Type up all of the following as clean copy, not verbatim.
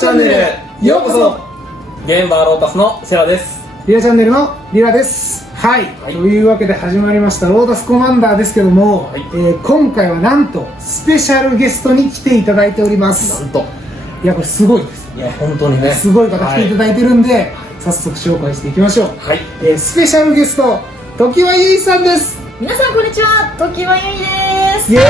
チャンネルへようこそ。ゲームバーロータスのセラです。リラチャンネルのリラです。はい、というわけで始まりましたロータスコマンダーですけども、今回はなんとスペシャルゲストに来ていただいております。なんと、いやこれすごいです。いや本当にね、すごい方来ていただいてるんで、早速紹介していきましょう。はい、スペシャルゲスト常盤ゆいさんです。皆さんこんにちは、常盤ゆいです。イエーイ、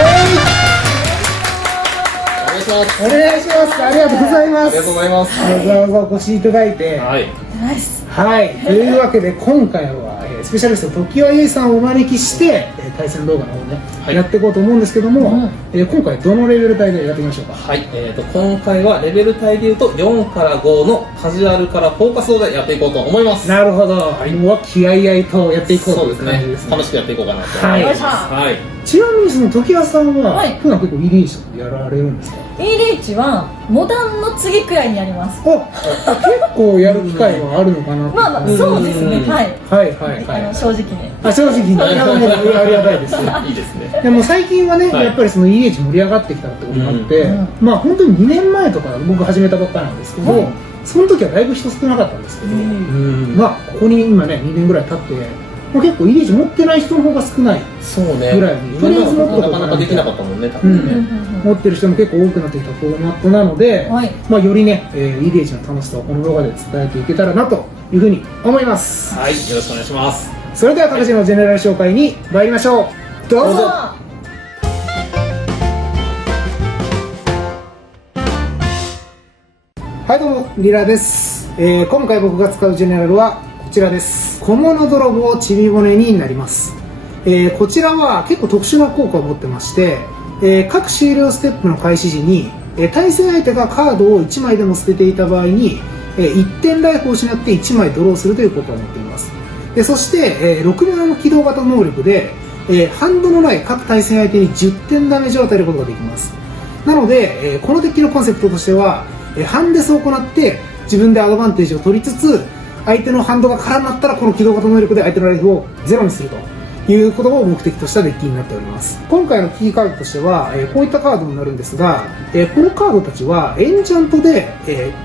お願いします。お願いします。ありがとうございます。ありがとうございます。わざわざお越しいただいて、はい、ナイス。はい、というわけで今回は、スペシャリスト常盤ゆいさんをお招きして、対戦動画の方ね、はい、やっていこうと思うんですけども、今回どのレベル帯でやってみましょうか。はい、今回はレベル帯でいうと4から5のカジュアルからフォーカス度でやっていこうと思います。なるほど、もう気合い合いとやっていこうという感じですね。楽しくやっていこうかなと思います。はい。ちなみにその常盤さんは、はい、普段結構 EDH とかやられるんですか？ EDH はモダンの次くらいにやります。結構やる機会はあるのかなって。まあまあそうですね。はいはいはいはい。正直ね。正直にありがたいです。いいですね。でも最近はね、やっぱりその EDH 盛り上がってきたってことがあって、まあ本当に2年前とか僕始めたばっかなんですけど、その時はだいぶ人少なかったんですけど、まあここに今ね2年ぐらい経って、結構 EDH 持ってない人の方が少ないぐらいに、とりあえずなかなかできなかったもんね、多分ね。持ってる人も結構多くなってきたフォーマットなので、まあよりね EDH の楽しさをこの動画で伝えていけたらなというふうに思います。はい、よろしくお願いします。それでは各自のジェネラル紹介に参りましょう。どうぞ。はい、どうもリラです。今回僕が使うジェネラルはこちらです。小物泥棒ちび骨になります。こちらは結構特殊な効果を持ってまして、各終了ステップの開始時に、対戦相手がカードを1枚でも捨てていた場合に、1点ライフを失って1枚ドローするという効果を持っています。そして、6マナの起動型能力で、ハンドのない各対戦相手に10点ダメージを与えることができます。なので、このデッキのコンセプトとしては、ハンデスを行って自分でアドバンテージを取りつつ、相手のハンドが空になったらこの起動型能力で相手のライフをゼロにするということを目的としたデッキになっております。今回のキーカードとしては、こういったカードになるんですが、このカードたちはエンチャントで、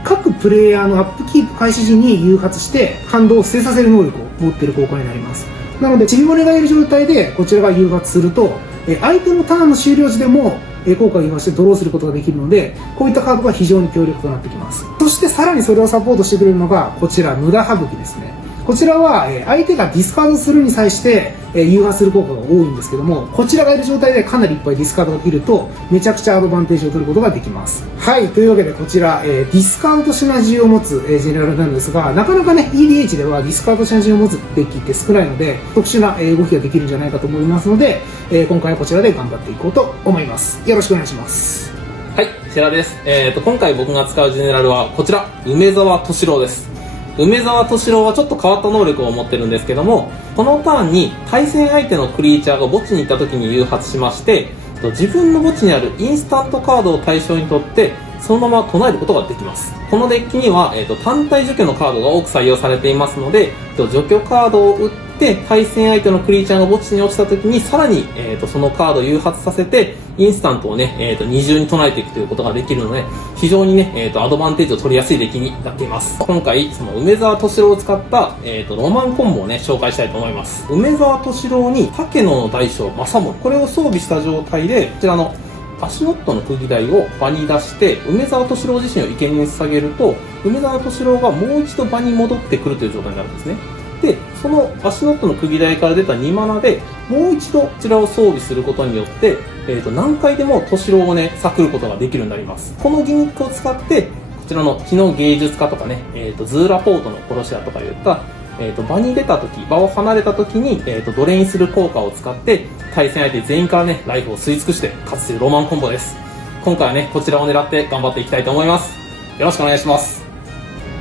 各プレイヤーのアップキープ開始時に誘発してハンドを捨てさせる能力を持っている効果になります。なのでちび骨がいる状態でこちらが誘発すると、相手のターンの終了時でも効果を誘発してドローすることができるので、こういったカードが非常に強力となってきます。そしてさらにそれをサポートしてくれるのがこちら無駄省きですね。こちらは相手がディスカードするに際して誘発する効果が多いんですけども、こちらがいる状態でかなりいっぱいディスカードが切るとめちゃくちゃアドバンテージを取ることができます。はい、というわけでこちらディスカードとシナジーを持つジェネラルなんですが、なかなかね EDH ではディスカードとシナジーを持つデッキって少ないので、特殊な動きができるんじゃないかと思いますので、今回はこちらで頑張っていこうと思います。よろしくお願いします。はい、セラです。今回僕が使うジェネラルはこちら、梅沢敏郎です。梅沢敏郎はちょっと変わった能力を持ってるんですけども、このターンに対戦相手のクリーチャーが墓地に行った時に誘発しまして、自分の墓地にあるインスタントカードを対象にとってそのまま唱えることができます。このデッキには、単体除去のカードが多く採用されていますので、除去カードを打って対戦相手のクリーチャーが墓地に落ちた時にさらに、そのカードを誘発させてインスタントをね、二重に唱えていくということができるので、非常にね、アドバンテージを取りやすいデッキになっています。今回その梅沢敏郎を使った、ロマンコンボをね紹介したいと思います。梅沢敏郎に竹野の大将正盛、これを装備した状態でこちらの足ノットの釘台を場に出して梅沢敏郎自身を生贄に捧げると、梅沢敏郎がもう一度場に戻ってくるという状態になるんですね。で、その足ノットの釘台から出た2マナでもう一度こちらを装備することによって、何回でも敏郎をね避ることができるようになります。このギミックを使ってこちらの機能芸術家とかね、ズーラポートの殺し屋とかいった、場に出た時、場を離れた時に、ドレインする効果を使って対戦相手全員からねライフを吸い尽くして勝つというロマンコンボです。今回はねこちらを狙って頑張っていきたいと思います。よろしくお願いします。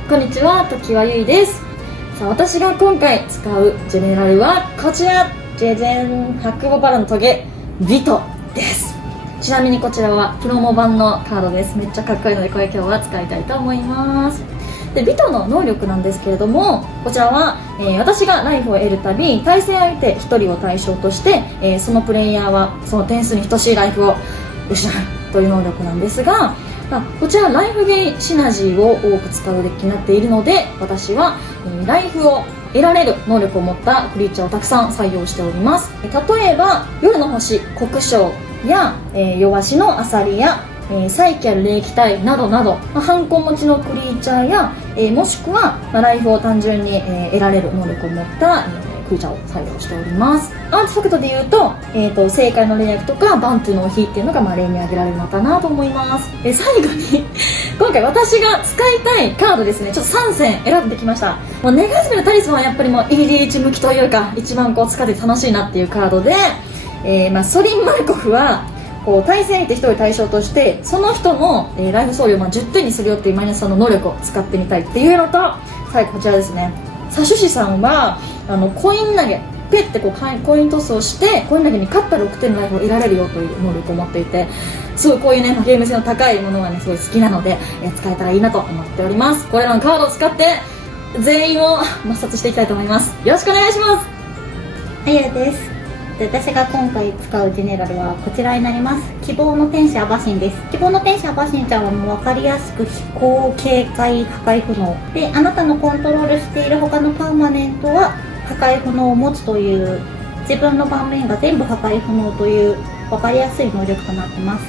こんにちは、常盤ゆいです。さあ、私が今回使うジェネラルはこちら、ジェゼン白母バラのトゲビトです。ちなみにこちらはプロモ版のカードです。めっちゃかっこいいのでこれ今日は使いたいと思います。でビトの能力なんですけれども、こちらは、私がライフを得るたび対戦相手1人を対象として、そのプレイヤーはその点数に等しいライフを失うという能力なんですが、こちらライフゲインシナジーを多く使うデッキになっているので、私は、ライフを得られる能力を持ったクリーチャーをたくさん採用しております。例えば夜の星黒章や、弱しのアサリや、サイキャル霊気体などなど、ハンコ持ちのクリーチャーや、もしくは、ライフを単純に、得られる能力を持った、クリーチャーを採用しております。アーティファクトで言うと、正解の霊薬とかバントゥの日っていうのが、例に挙げられるのかなと思います。最後に今回私が使いたいカードですね、ちょっと3選選んできました。もうネガティブなタリスマンはやっぱりもう EDH 向きというか、一番こう使って楽しいなっていうカードで、ソリン・マルコフはこう対戦相手1人対象としてその人の、ライフ総量を10点にするよっていうマイナス3の能力を使ってみたいっていうのと、最後こちらですね、サシュシさんはコイン投げペッてこうコイントスをしてコイン投げに勝った6点のライフを得られるよという能力を持っていて、すごいこういうねゲーム性の高いものがねすごい好きなので、使えたらいいなと思っております。これらのカードを使って全員を抹殺していきたいと思います。よろしくお願いします。あゆです。私が今回使うジェネラルはこちらになります。希望の天使アバシンです。希望の天使アバシンちゃんはもう分かりやすく飛行、警戒、破壊不能で、あなたのコントロールしている他のパーマネントは破壊不能を持つという、自分の盤面が全部破壊不能という分かりやすい能力となってます。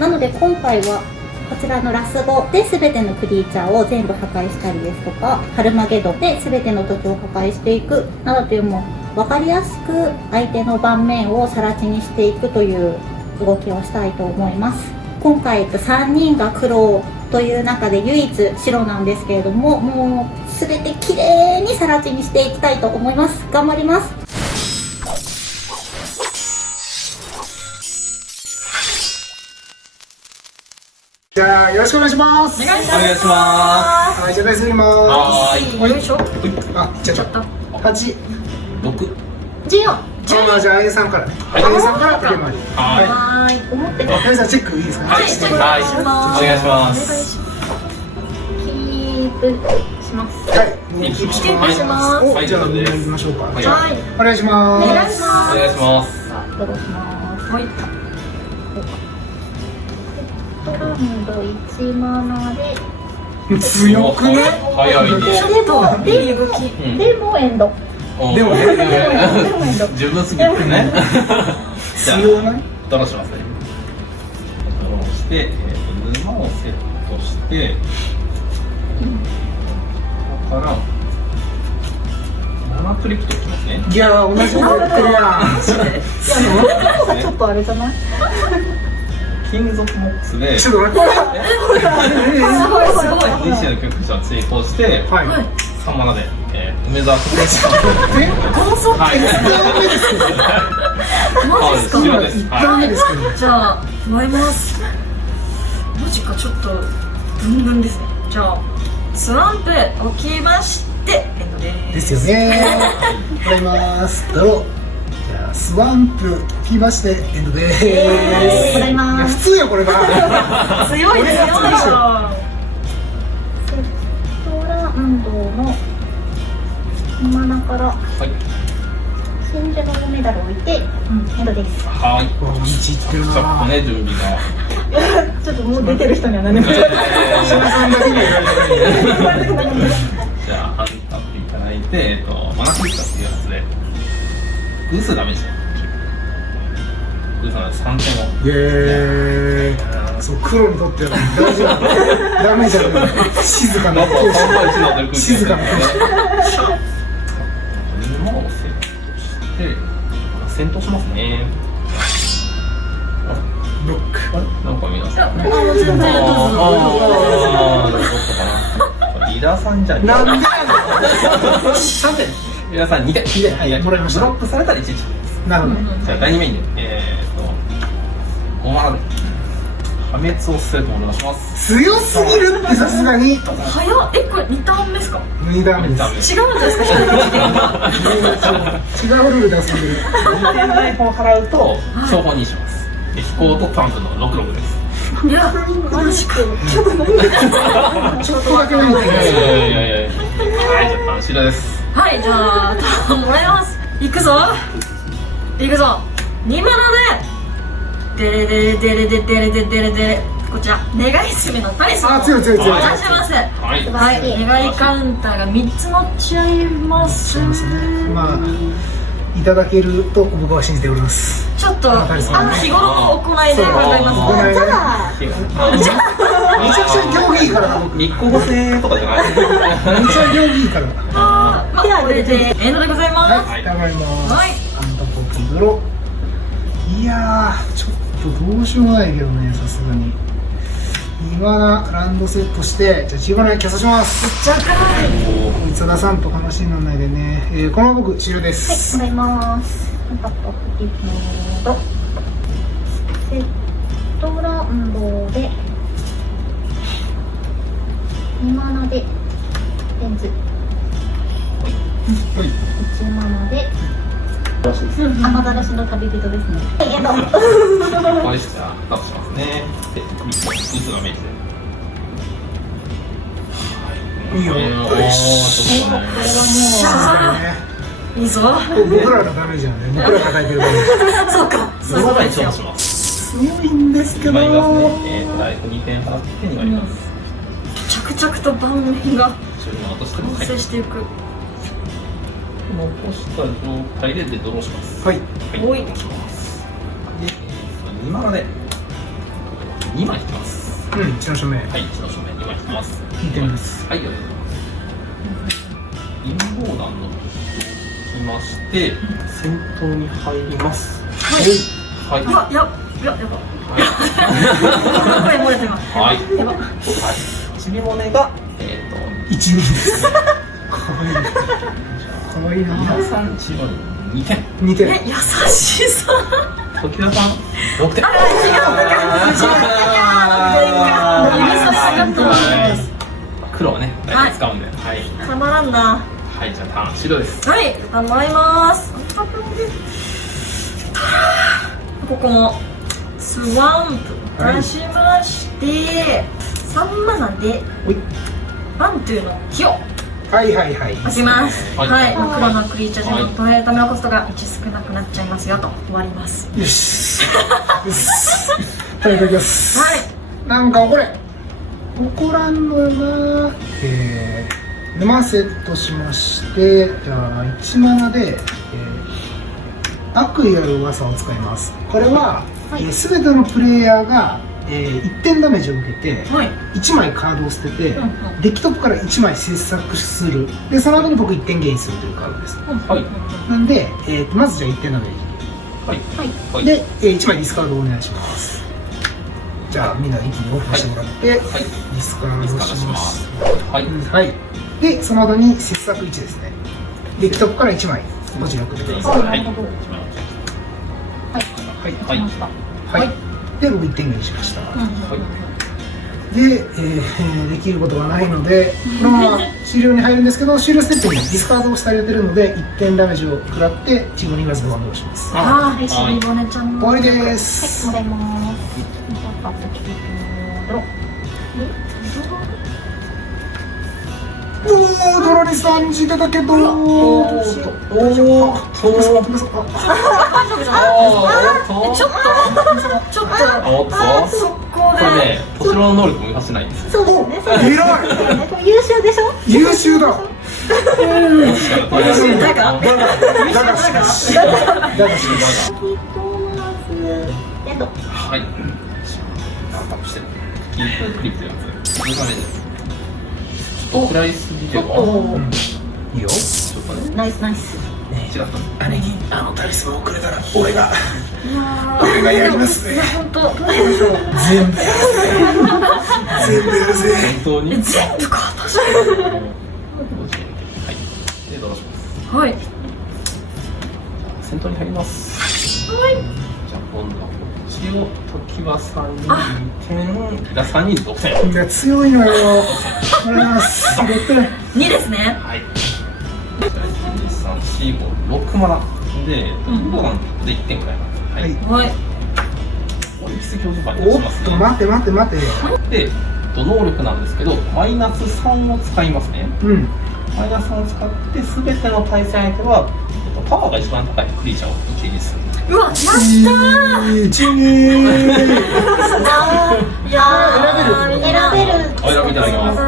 なので今回はこちらのラスボで全てのクリーチャーを全部破壊したりですとか、ハルマゲドンで全ての時を破壊していくなどという、もう分かりやすく相手の盤面を更地にしていくという動きをしたいと思います。今回3人が黒という中で唯一白なんですけれども、もう全てきれいに更地にしていきたいと思います。頑張ります。じゃあよろしくお願いします。お願いします。お願いしまはい、じゃあ出すぎまはす。よいしょ。あ、じゃあ8。す。6。 14。じゃあ A さんから。A さんから手まで。は思ってA さんチェックいいですか。はい、チェックお願いします。お願いしますキープします。はい。キープしますお、じゃあみんな行きましょうか。はいじゃあはいお願いします。お願いします。お願いします。ドローします。はい。ランド1マナで、強くね。早いね。いい動き。でもエンド。でもね十分すぎるね。じゃあ強ない。ドローしますね。ドローして、沼をセットして、ここから7クリプトいきますね。いやー、同じこと言ってるやん。ちょっとあれじゃない？金属ボックスでちょっと待って。すごいすごい。電子の局者を追放して、はい。3マナで、梅沢特別さん。高速はい。マジですか。白です。はダメですけど。じゃあ参ります。マジか、ちょっとブンブンですね。じゃあスワンプ起きましてエンドですですよね。もらいます。ドロー。じゃあスワンプ起きましてエンドでーす。もらいますいや普通よこれが。強いですよ。ランドのマナからはい。真珠のメダルを置いて、エンドです。はい。道行ってるちょっとな。ね、準備が。ちょっともう出てる人には何も島さんだけには言われてない。じゃあ、ハンタっていただいて、マナクリッタっていうやつで、グースダメージ。グースダメージ3点を。イエーイ。そう黒にとっては大事なダメージだから静かななんか3対1の出る空気静かな沼をセットして戦闘しますね。ロック。あれなんか皆さん全然どうぞどうぞ。どうかな。リーダーさんじゃん。なんでやねん。3点。皆さん2点。二点はいもらいましたドロップされたら1です。なるほど。じゃあ第2メインで、おまらで破滅をせるとお願いします。強すぎるってさすがに。早っ。これ2ターン目ですか。2段目です。違うんですか。違うルールで遊んでる。4ライフを払うと標本にします。で飛行とタンプの66です。いや、マジか。ちょっとだけないんで。はい、じゃあ半白です。はい、じゃあターンもらいます。いくぞ2マナでデレデレデレデレデレデレデレ。ここちら願い爪のタリソンを強い強い強い出します。はい。はい、願いカウンターが3つ乗っちゃいますまあいただけると僕は信じております。ちょっとタリソン日頃の行いで考えますそうね。じゃあめちゃくちゃ行儀いいからな僕。め日光補正とかじゃない。ちゃ行儀いいから。まあこれでエンドでございます。はい、頑張ります。はいアンダーポーキングロ。いやー、ちょっとどうしようもないけどね、さすがに。今なランドセットして、じゃあチーバナキャストします。じゃあかこいつ出さんと話にならないでね。この僕終了ではい、す。もらいます。パッとフリップモード。セットランボで、2マナで、レンズ。はい。 1マナで、雨ざらしの旅人ですね。はい、はい、じゃあ、タップしますね。で、いつのメイクで。いいよ。おー、ちょっとね。しゃーいいぞ。僕らのダメージなんで、僕らが抱えてるダメージ。そうか、そういうことですよ。します。強いんですけど今いますね。ライフ2点払って2割ります。着々と盤面が処理物としても、完成していく。残した状態でドローします。はい。はい、おいドローします。で、2マナで2枚引きます。うん、1の正面。はい、1の正面2枚引きます。引いてます。はい、ありがとうございます。陰謀弾の引きまして、戦闘に入ります。はい。うわ、やば。声漏れてます。はい。やば。はい。ちびもねが、1人です。かわいい。かわいいな。皆さんチーム2点。 2点。優しさ。時田さん6点。黒はね、大体使うんで。はい。たまらんな。はい、じゃあターン終了です。はい、頑張ります。ここもスワンプ出しまして、3マナでほい。バントゥーの火をはいはいはい。開けます。はいはい、黒のクリーチャージを捉えるためのコストが1少なくなっちゃいますよと終わります。よし。よし。食べておきます。はい、なんか怒れ。怒らんのよな。沼セットしまして、じゃあ1マナで、悪意ある噂を使います。これは、全てのプレイヤーが、1点ダメージを受けて、はい、 1枚カードを捨てて、うんうんデッキトップから1枚制作する。で、その後に僕1点ゲインするというカードです。はい。なんで、まずじゃあ1点ダメーはい。ジ。はい。で、1枚ディスカードをお願いします。じゃあみんな一気にオフしてもらって、はい。ディスカードします。はい。はい。で、その後に切削1ですね。デッキトップから1枚、こちら送ってください。はい。はい。はい。はい。で、僕1点ゲインしました。で、できることがないので、このまま終了に入るんですけど、終了ステップにディスカードをしてあげてるので、1点ダメージを食らって、チーム2月でワンドローします。ああ、しりぼねちゃんの終わりではい、す。もらいます。パッとフリップモード。おー、ドラリさん字出たけどおーっと。おーっと。ちょっとおっと。速攻これでね、年の能力も生かしてないんです。そうですね。そうです偉いね。これ優秀でしょ。優秀だだがだがしかし。だがしかし。ヒトマス。はい。タップしてる。キープクリップやつ。これがね、ちょっと暗いすぎては。いいよ。ちょっとね、ナイスナイス。違った。姉にタリスマンをくれたら、俺がいややりますね。本当どうでしょう。全部やるぜ。全部やるぜ。本当に。全部か確かはい。で、ドローします。に。はい。先頭に入ります。はい。じゃあ今度はこっちを時は3人2点、3人6点。みんな強いのよ。これます。6点。 2ですね。はい。じゃあ1、2、3、4、5、6マナで、5番で1点くらいなんです。ははいい。はい。これ奇跡を順番におっと、しますね。待て待て待て。で、能力なんですけど、マイナス3を使いますね。うん。マイナス3を使って、すべての対戦相手は、パワーが一番高いクリーチャーを一撃する。うわ、やったー。チーいやー、みんな選べる。お選びいただきます。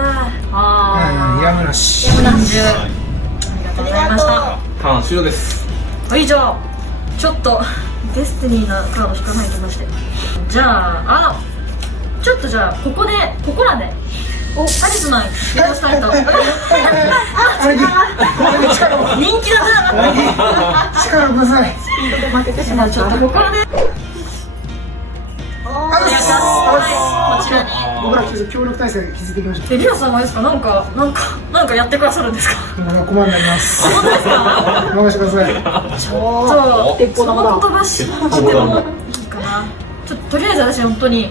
やむなし。30。ありがとうございました。ターン終了です。はい、じゃあちょっとデスティニーなカード引かないとまして、じゃあちょっとじゃあここらでタリスマン起動したいとあれ人気だな。力ください。負けてしまう。ちょっとここでこちらに僕ら協力体制築いていきましょう。リナさんはですか、なんかやってくださるんですか。困になります。本当ですか。任せてください。ちょっと相当ばしでもいいかな。ちょっととりあえず私本当に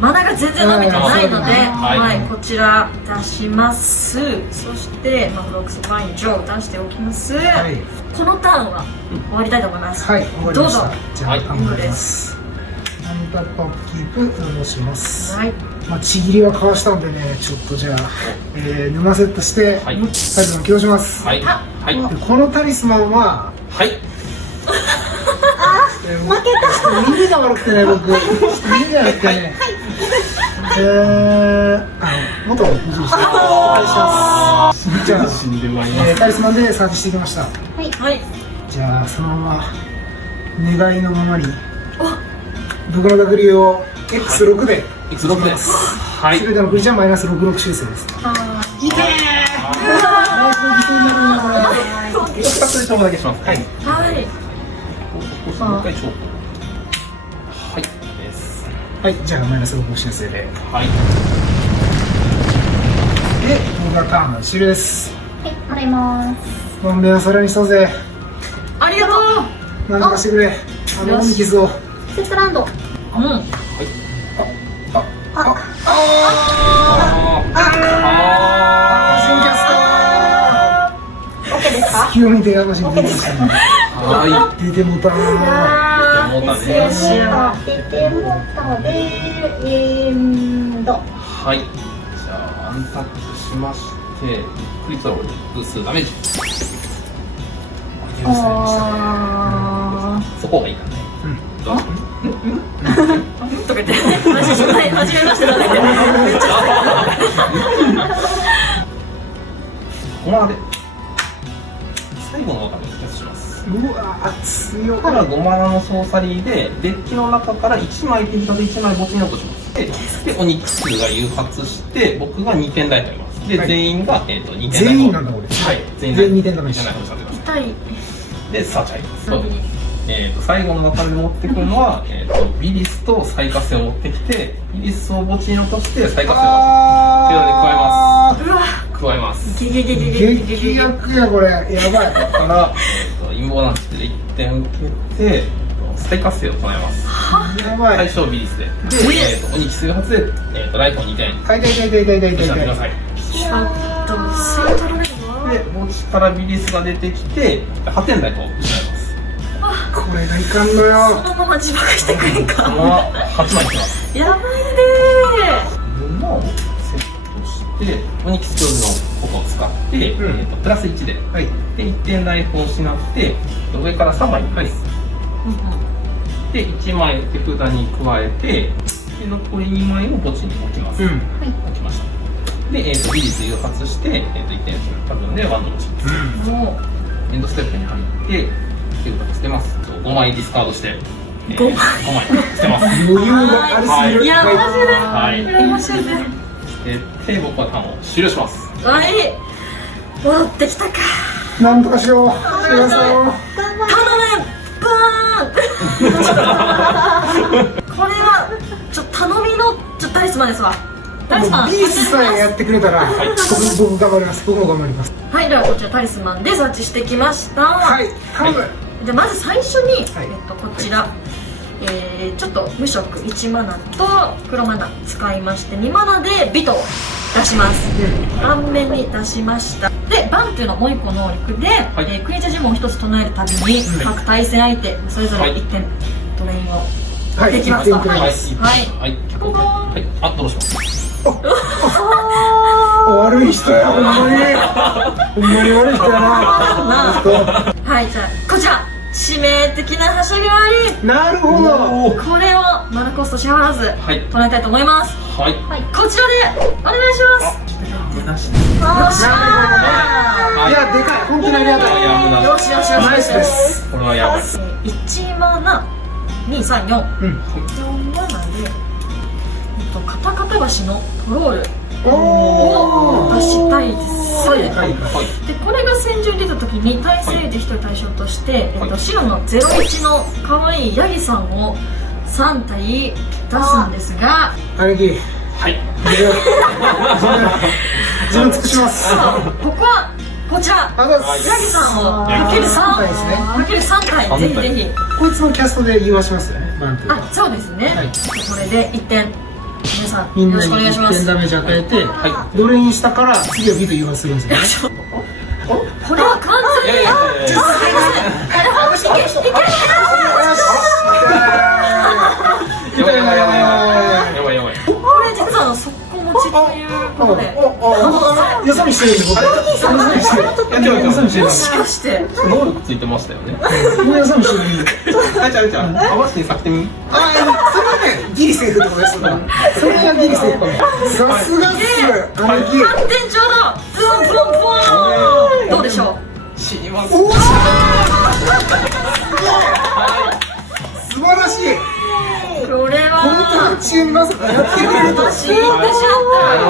マナが全然伸びてないので、はい、こちら出します。そしてフロックスファインジョーを出しておきます。はいこのターンは終わりたいと思います。はい、終わりどうぞ。ました。じゃあ頑張ります。ワンタップアップキープ戻します。はい。ちぎりはかわしたんでね、ちょっとじゃあ、沼セットしてタはいリスマン起動します。はい。はい。でこのタリスマンははい。負けた。耳が悪くてね、僕。耳が悪くてね。元の藤井さん。お願いします。じゃあ、死んでまいります。タリスマンでサーチしてきました。はい。じゃあそのまま願いのままに僕の W を X6 で X6 です。はい。全てのクリちゃんマイナス66修正です。いけー。ナイスの犠牲になるんだこれ。2つで勝負だけします。はい。はい。もう一回勝負。はい。です。はい、じゃあマイナス66修正で。はい。で、僕がターン終了です。はい、払います。ボンベは空にしたぜ。ありがとう。なんとかしてくれ。よしオミキスを。セットランド。うん。新キャスター。オッケーですか。急に手がましに出てきましたね。は出てもたー。い。もうだよね。し出てもったで、はい。じゃあアンタップしまして、クリトロール複数ダメージ。そこがいいかね。どうぞ。とか言って初めましてだね。めっちゃこので最後のワカメをキャスします。うわ強い。ここから5マナのソーサリーでデッキの中から1枚手札で1枚墓地に落とします。でオニックスが誘発して僕が2点台となります。で、全員が2点台。全員なんだこれ。はい。全員2点ダメージ。痛い。でサーチ入ります。最後のワカメで持ってくるのはビリスとサイカセを持ってきてビリスを墓地に落としてサイカセを手札でうわ。加えます。ゲゲゲゲゲゲゲ激薬やこれ。やばい。だから陰謀なんて1点受けてサイカセを唱えます。やばい。最初ビリスで、鬼奇数発で、ライト2点。痛い痛い痛い痛い痛い痛い痛い。ください。ちょっとすぐ取らないの。で、墓地からビリスが出てきて、8点台と失います。これがいかんのよ。そのまま自爆してくれんか。このまま8枚いきます。やばいね馬をセットして、鬼奇数の効果を使って、プラス1で、はい。で、1点ライフを失って、上から3枚いきます。で、1枚手札に加えて、で残り2枚を墓地に置きます。置きました。で、ビリス誘発して、1点多分でワンドロします。もエンドステップに入って手札捨てます。5枚ディスカードして、5枚捨てます。余裕がありすぎる。いやマジではい。羨ましいぜ。で、僕はターンを終了します。はい戻ってきたか。なんとかしよう。しよう。頼むバーンこれはちょっと頼みのタリスマンですわ。タリスマンビースさえやってくれたら、僕頑張ります。僕も頑張ります。はい、ではこちらタリスマンで察知してきました。はい。頼む。でまず最初に、はいこちら、ちょっと無色1マナと黒マナ使いまして2マナでビトを出します。盤面に出しました。でバンっていうのはもう1個能力で、いクリーチャー呪文を1つ唱えるたびに各対戦相手それぞれ1点ドレインをはい。できますと。1点くらいはいです。はい。はい。あ、どうします悪い人や、ほんまに。ほんまに悪い人やな。はい、じゃあこちら致命的なはしゃぎがあり、なるほど。これをマルコスト支払わずはい捉えたいと思います。はい。こちらでお願いします。出だし。よっしゃいや、でかい。本当にありがたい。ー。よしよしよしナイスです。これはやばい。 1マナ234、うん。 4マナで、カタカタ橋のトロールおー。を出したいです。はいはい。はい。でこれが戦場に出た時に対戦相手1人対象として、白の01の可愛いヤギさんを3体出すんですが、兄貴。はい。自分尽くします。ここはこちらあざっす。ヤギさんをヤギ ×3 3体ですね。×3 体ぜひぜひ。こいつのキャストで言わしますよね。バント。あ、そうですね、はいこれで1点皆さんみんなによろしくお願いしま1点す。ダメージ与えて、はどれにしたから次はビと言わするんですよね。これは完全にやばいやばいやばいやばいやばい。これ実は速攻持ちということで、よそ見してるんで僕。よそ見してる。よそ見してる。もしかして能力ついてましたよね。みんなよそ見してる。あいちゃんあいちゃん、合わせに先手み。あ、それはね、ギリセーフってことです。それがギリセーフ。さすがっす。兄貴。反転ちょうどポンポンポン。どうでしょう。死にます。おー。素晴らしい。これは本当にチームまさかやってくれるとは。死んでしま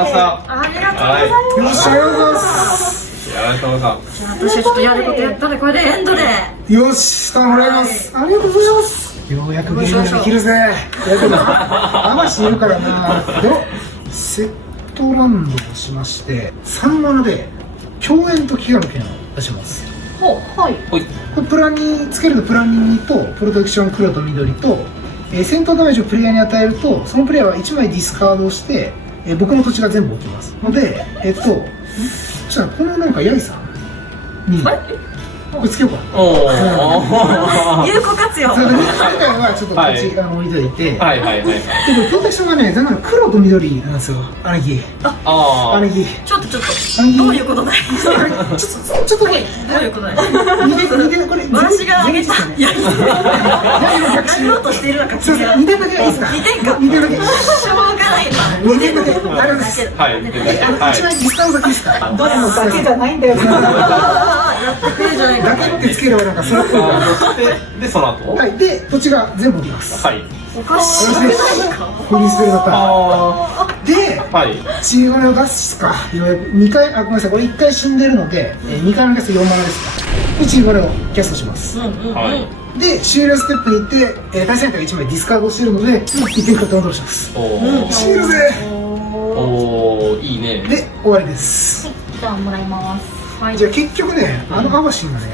った。ありがとうございます。よっしゃ、ありがとうございます。やられたのか。じゃあ私はちょっとやることやったんでこれでエンドで。よし、頼もらいます。ありがとうございます。ようやくゲームができるぜ。いやでも、アマシいるからな。でも、セットランドをしまして、3マナで、共演と飢餓の剣を出します。ほう。はい。ほい。これプラにつけるとプラ2と、プロテクション黒と緑と、戦闘ダメージをプレイヤーに与えると、そのプレイヤーは1枚ディスカードをして、僕の土地が全部置きます。ので、そしたらこのなんかヤギさんに、これつけようか。おお。有効活用。それで今回はちょっとこっち置いといて、はいはいはいはい。でもプロテクションがね、だから黒と緑なんですよ、兄貴。あ兄貴。ちょっとどういうことだい。ちょっとこれ、どういうことだい。似てる、これ、私があげた全部ですよね。何をとしているのかそうそう、似てるだけがいいですか。似てんか似てるだけ。しょうがない似てるだけ。ありがとうございます。はい。一枚ディスカウントだけいいですか。どれもだけじゃないんだよな。やってくれるじゃないか。だけってつければなんかそれっぽいから。でその後。はい、で、土地が全部置きます。はい。おかしいよろしいですか。フリースペルだったら。あで、あ。はい。チームを出すか。ようやく2回、ごめんなさい、これ1回死んでるので、2回のキャスト4マナですか。で、チームをキャストします。はい。で、終了ステップに行って、対戦相手が1枚ディスカードしてるので、1点から戻します。おお。死ぬぜ。おお、いいね。で、終わりです。じゃあもらいます。はい。じゃあ結局ね、アバシンがね、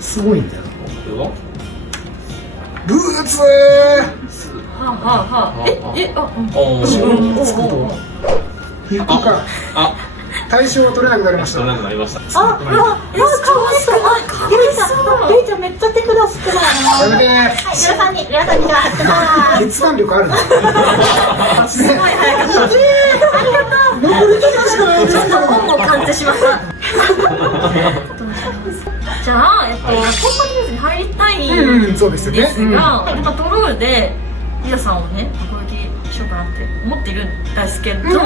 すごいんだよ。これは。ブーツはあはあはあ。おお。つくと、ゆくか、あ、対象が取れなくなりました。それなくなりました。あ、うわ、可愛くない。ゆいさん、ゆいちゃんめっちゃ手札少ないな。やめてはい、皆さんにじゃあ発売。決断力あるね。すごい早かった。残り1しかないですけど。本も完成しました。じゃあ、コンパニュースに入りたいんそうですよね。ですが、トロールでリザさんをね、攻撃しようかなって思っているんですけど、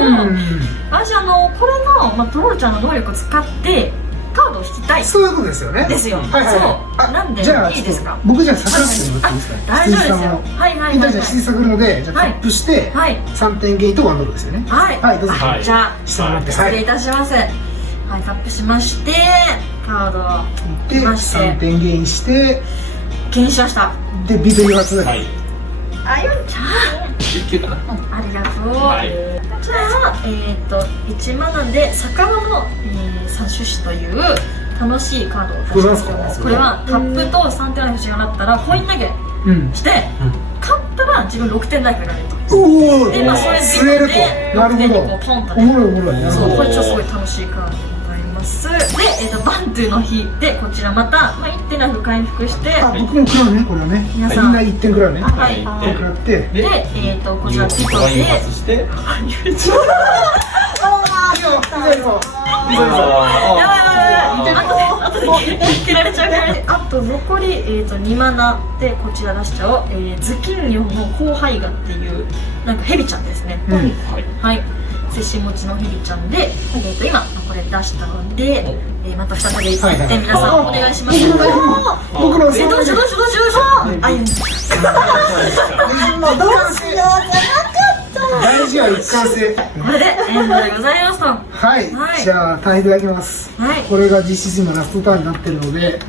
私これの、トロールちゃんの能力を使ってカードを引きたいそういうことですよね。ですよ。はいはい。そうなんでじゃあいいですか。僕じゃあ逆らってもらっていいですか。大丈夫ですよ。はいはいはいじゃあシティ探るので、じゃあタップしてはい3点ゲイと1ドルですよね。はいはい、どうぞ。はいじゃあ下になって、失礼いたします。はい、タップしましてカードをで、3点ゲインして、ゲインしました。で、ビート誘発。はい。あ、よっちゃ19かな。ありがとう。はい。じゃあ、1マナで魚の、三種子という楽しいカードを出します。これはタップと3点の星がなったらコイン投げして、勝ったら自分6点ライフが出ると。おお。で、まあそれ吸えるでと。なる6点にこほうポンとど。おもろいおもろい。そう、これちょっとすごい楽しいカードでございます。で、バントゥの日でこちらまた、1点ライフ回復して、あ、僕も食らうね、これはね。みん皆さんな1点食らうね。はい食らって。で、こちらピト誘で、発して。いいよ、いいぞ。いいぞ。やばいやばいやばい、あと切られちゃうからあと残り、2マナでこちら出しちゃおう、ズキンニョンの後輩ガっていうなんかヘビちゃんですね、はい接し持ちのヘビちゃんで、今これ出したので、また再び1点皆さんお願いします。僕のどうしようどうしようどうしようあゆんどうしようじゃなかった大事は一貫性。これでエンドでございますと。はい、はいじゃあ単位いただきます。はいこれが実質今ラストターンになってるので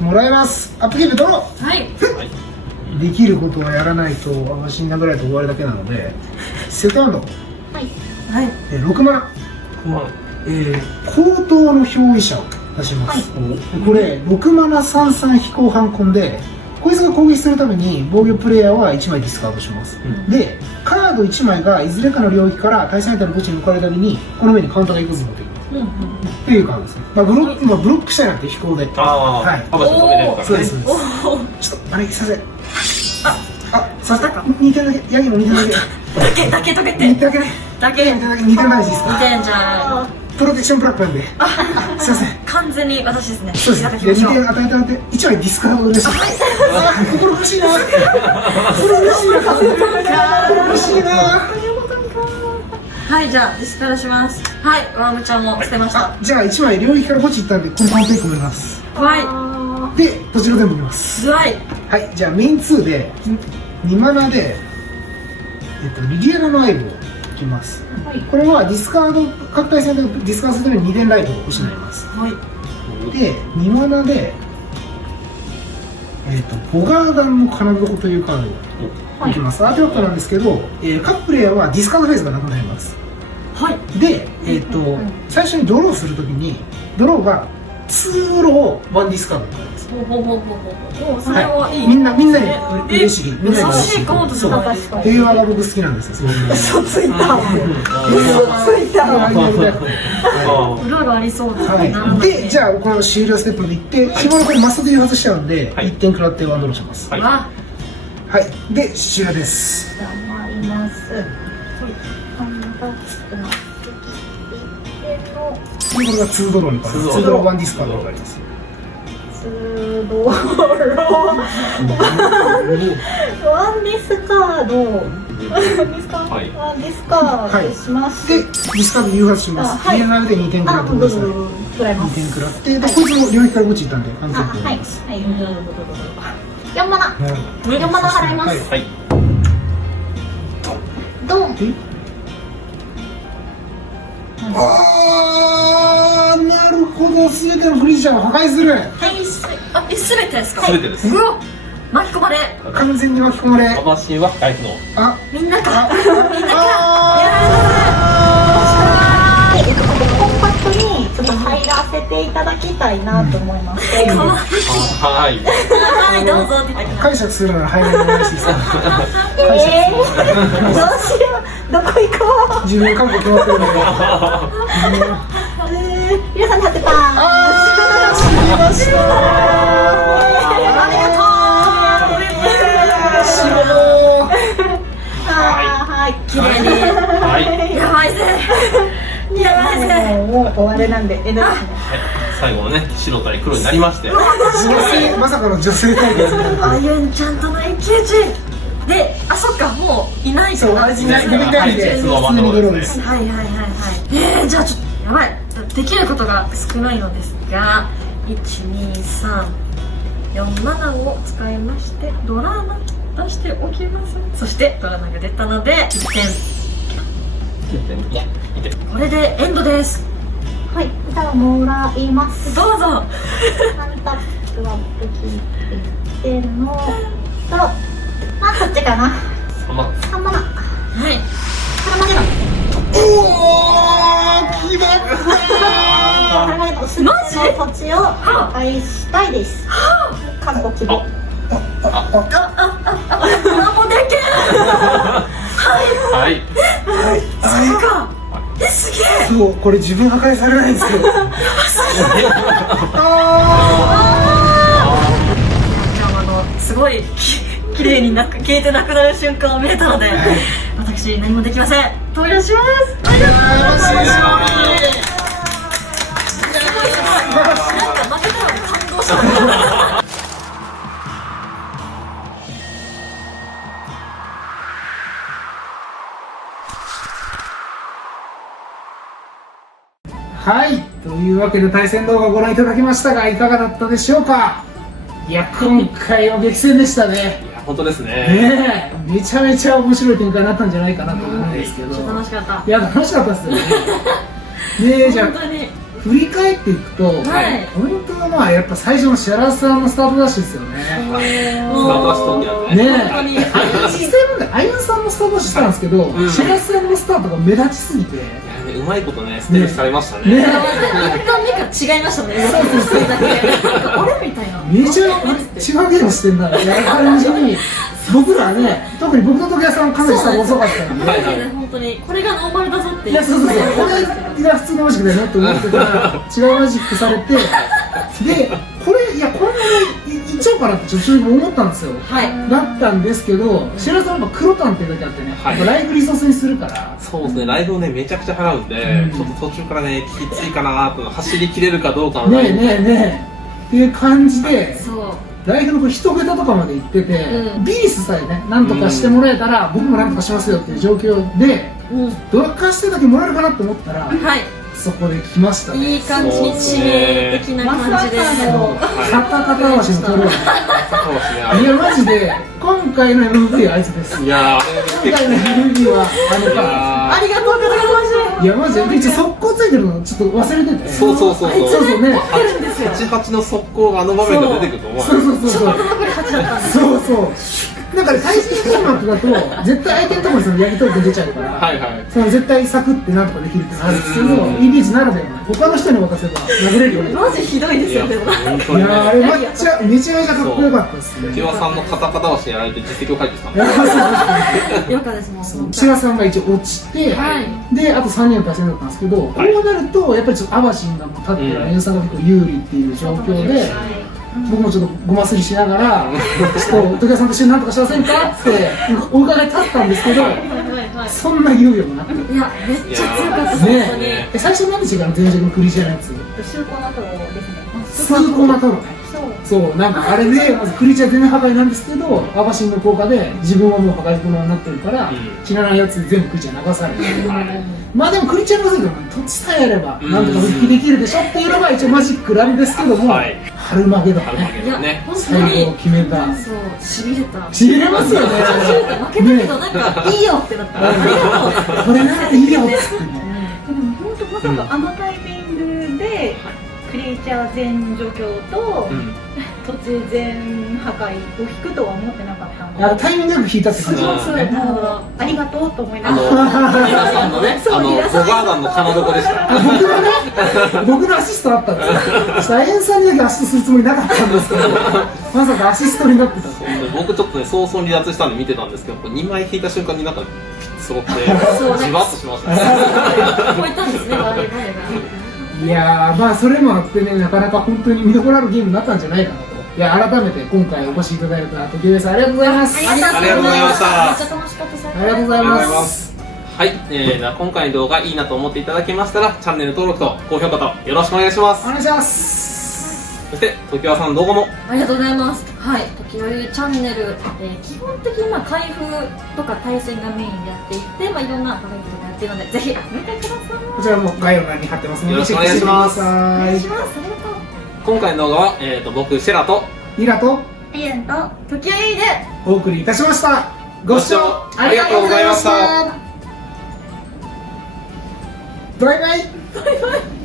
もらいます。アップゲームドロー。はいできることはやらないとマシン殴られて終わるだけなのでセカンド、はい6マナ、高等の憑依者を出します、これ6マナ33飛行反魂でこいつが攻撃するために防御プレイヤーは1枚ディスカードします、でカード1枚がいずれかの領域から対戦相手の墓地に置かれたたびにこの上にカウンターが1個ずつ持ってきます、っていうカードですね、まあ、今ブロックしたいなって飛行ではい幅し止めれるからね。そうですそうですちょっとあれすいませんまたか2点だけヤギの2点だけだけ解け2て点だけねだけ2点だけ2点大事ですか2点じゃんプロテクションプラップなんですいません完全に私ですねそうですねいただきましょう2点与えてもらって1枚ディスカードでした心苦しいな心苦しいな心苦しいなはいじゃあディスカードしますはいワームちゃんも捨てましたじゃあ1枚領域から墓地行ったんでこれカウント1個見ますはでこちら全部見まいすずらいはいじゃあメイン2で2マナでリリアナのアイブを引きます、これはディスカード各対戦でディスカードするために2点ライトを失います、はいで2マナでボガーガンの金床というカードを引きます、アーティファクトなんですけど、各プレイヤーはディスカードフェーズがなくなりますはいで、最初にドローするときにドローが2ロー1ディスカードになりますほうほうほうほうほうそれはいいみんなに嬉しいみんなに優嬉しいしいカードじゃないですか平和が僕好きなんですよすごく嘘ついた裏がありそうですねはい、でじゃあこの終了ステップまでいって下のこれマストで外しちゃうんではい1点食らってワンドローしますはいわはいで終了です頑張りますこれが2ドローに変わります2ドロー1ディスカードに変わりますワンディスカードはいワンディスカードしますでディスカード誘発しますはい入れないで2点食らってくださいくらいま2す点食らってでこいつも領域から墓地行ったんで完全にはいます、はい4マナ4マナ払います、はいはい。ドンあーなるほど全てのフリーチャーを破壊するあすべてですか全てです。うわ巻き込まれ完全に巻き込まれアバシンは回復の。みんなかあコンパクトにちょっと入らせていただきたいなと思いましてかわいいはい。はいどうぞって言って解釈するなら早めにお願いしていいですかどうしようどこ行こ自分覚悟決まってるので皆さんに貼ってたあー知りましたありがとはい綺麗にはい。やばいぜやばいぜもう終わりなんでですね最後のね、白対黒になりまして。女性まさかの女性対決になるあゆんちゃんとの一騎打ちであそっかもういないそうか味ないみたいで普通にドローですはいはいはいはいじゃあちょっとやばいできることが少ないのですが12347を使いましてドラマ出しておきますそしてドラマが出たので1点これでエンドですはいじゃあもらいますどうぞハンタップは聞いてのドロあそっちかな3万。 3マナはいカラマゲドすべての土地を破壊したいです韓国希望あもうでけんはい。そうかすげえそうこれ自分破壊されないんですよじゃあすごい綺麗に消えてなくなる瞬間を見れたので私何もできません投了しますありがとうございますなんかはい、というわけで対戦動画をご覧いただきましたがいかがだったでしょうか。いや今回は激戦でしたね。いや本当ですね。ねえ、めちゃめちゃ面白い展開になったんじゃないかなと思うんですけど、楽しかったいや楽しかったですよね。ねえ、じゃあ本当に振り返っていくと、はい本当はまあやっぱ最初のシャラさんのスタートダッシュですよね。スタートはしとんやね。ね本当に実際問題、あゆんさんもスタートダッシュしたんですけど、うんシャラさんのスタートが目立ちすぎて、いやね、うまいことね、ステルスされましたねね。若干目が違いましたね。そうそうそうそれだけあれみたいな。めちゃ違うゲームしてんだみたいな感じに、僕らはね、特に僕と時計さんかなりスタート遅かったんで、はい本当にこれがノーマルだぞっていやそうそうそう、これが普通のマジックだよなと思ってたら違うマジックされて、でこれいやこんなにいっちゃおうかなって正直思ったんですよ。はい。だったんですけど、白さんは黒炭っていうだけあってね、はいやっぱライフリソースにするから。そうですね、ライフをね、めちゃくちゃ払うんで、うんちょっと途中からね、きついかなと、走り切れるかどうかのライン。ねえねえねえっていう感じで、そう。ライフの一桁とかまで行ってて、うんビリスさえねなんとかしてもらえたら、僕もなんとかしますよっていう状況でうん。どらかしてだけもらえるかなと思ったら、はい。そこで来ましたね。いい感じに致命的な感じで。カタカタ足の取るわ。そうですね、いやマジで今回の MVP はあいつです。いや今回の MVP はあのか。ありがとうございます。いやマジで一応速攻ついてるのちょっと忘れてて。そうそうそうそう。そうそうね。 88の速攻があの場面で出てくると思わない。そうそうそうそう。これ8だったんです。そうそう。なんかね、対戦フォーマットだと絶対相手のところにそのやり取りが出ちゃうから、はいはい。その絶対サクってなんとかできるってのあるんですけど、EDH ならではの他の人に渡せば殴れるよね。マジひどいですよ、でも。本当にいやーあね。れめちゃめちゃかっこよかったですね。キワさんのカタカタ足やられて実績を書いてたんいやでそうそうそうよかったですもん。そう白さんが一応落ちて、はいであと3人の対戦だったんですけど、こうなるとやっぱりちょっとアバシンが立ってるあゆさんが結構有利っていう状況で、僕もちょっとごますりしながらちょっと時計さんと一緒になんとかしませんかってお伺い立ったんですけど、はいはいはい。そんな猶予もなくいや、めっちゃ強かったです、本当に。ね最初何で違うの前職のクリチャーのやつ崇高なトロですね。崇高なトロね。そう。そうなんかあれでまずクリーチャー全面破壊なんですけど、アバシンの効果で自分はもう破壊不能になってるから、うん知らないやつに全部クリーチャー流されて、はいまあでもクリーチャーがついても土地さえあればうんなんとか復帰できるでしょっていうのが一応マジックなんですけども、はい春マゲドン春マねゲドンね。本当最後をに。決めたそう、しびれた。しびれますよね。負けたけど、なんか、いいよってなった。ありがとう。これならいいよっつってね。でも本当まさかあのタイミングでクリーチャー全除去とうん。土地全破壊を引くとは思ってなかったので、タイミングよく引いたって感じですね。もうありがとうと思いなあの、がら。皆さんのね、ボガーダンの金床でした。僕のね、僕のアシストあったんですよ。ちょっとアエンさんにだけアシストするつもりなかったんですけど、まさかアシストになってた。僕ちょっとね、早々離脱したんで見てたんですけど、これ2枚引いた瞬間になんか、ピッと揃って、そうじわっとしましたね。超えたんですね、バレーが。いやー、まあそれもあってね、なかなか本当に見どころあるゲームになったんじゃないかなと。いや、改めて今回お越しいただいた時上さんありがとうございます。ありがとうございました。ありがとうございましためっちゃ楽しかったです。ありがとうございます。はい、今回の動画いいなと思っていただけましたら、チャンネル登録と高評価とよろしくお願いしますお。願いします。そして、時和さん動画も、ありがとうございます。はい、時折チャンネル、基本的に開封とか対戦がメインでやっていて、いろんなバラエティとかやってるので、ぜひ見てください。こちらも概要欄に貼ってますので、よろしくお願いしますチェックしてみてくださお願いします。ありがとう。今回の動画は、僕、シェラと、い。イラとエイレンと時折で。お送りいたしました。ご視聴ありがとうございました。バイバイ。バイバイ。